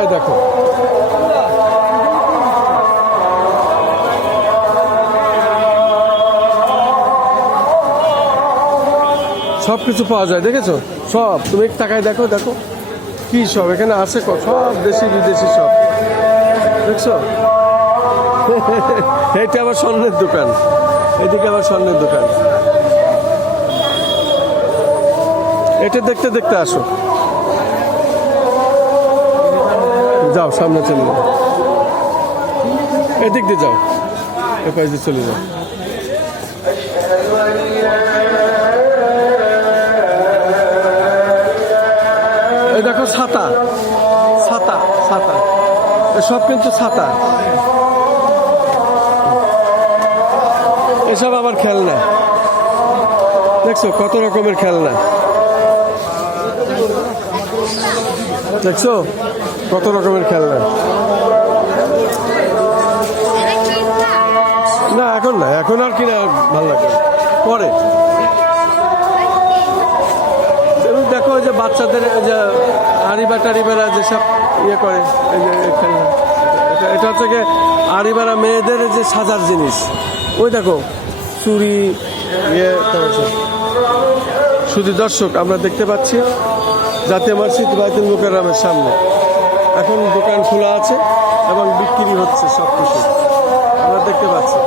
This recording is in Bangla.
তাকায় দেখো। সব কিছু পাওয়া যায়, দেখেছো? সব তুমি তাকায় দেখো, দেখো কি সব এখানে আছে, সব দেশি বিদেশি সব, দেখছো? এইটা আবার স্বর্ণের দোকান, এদিকে আবার স্বর্ণের দোকান। এটা দেখতে দেখতে আসো, যাও সামনে চলে যাও, এদিক দিয়ে যাও, এ পাশে চলে যাও। এই দেখো ছাতা, ছাতা, ছাতা, সব কিন্তু ছাতা। এসব আবার খেলনা, দেখছো কত রকমের খেলনা, দেখছো কত রকমের খেলনা। না এখন না, এখন আর কিনা ভালো লাগে পরে। দেখো যে বাচ্চাদের যে আড়িবা টাড়িবারা যেসব ইয়ে করে, এই যে খেলনা, এটা হচ্ছে গিয়ে আড়িবারা মেয়েদের যে সাজার জিনিস। ওই দেখো চুড়ি, ইয়ে। শুধু দর্শক, আমরা দেখতে পাচ্ছি জাতীয় মসজিদ বাইতুল মুকাররমের সামনে এখন দোকান খোলা আছে এবং বিক্রি হচ্ছে সব কিছু আমরা দেখতে পাচ্ছি।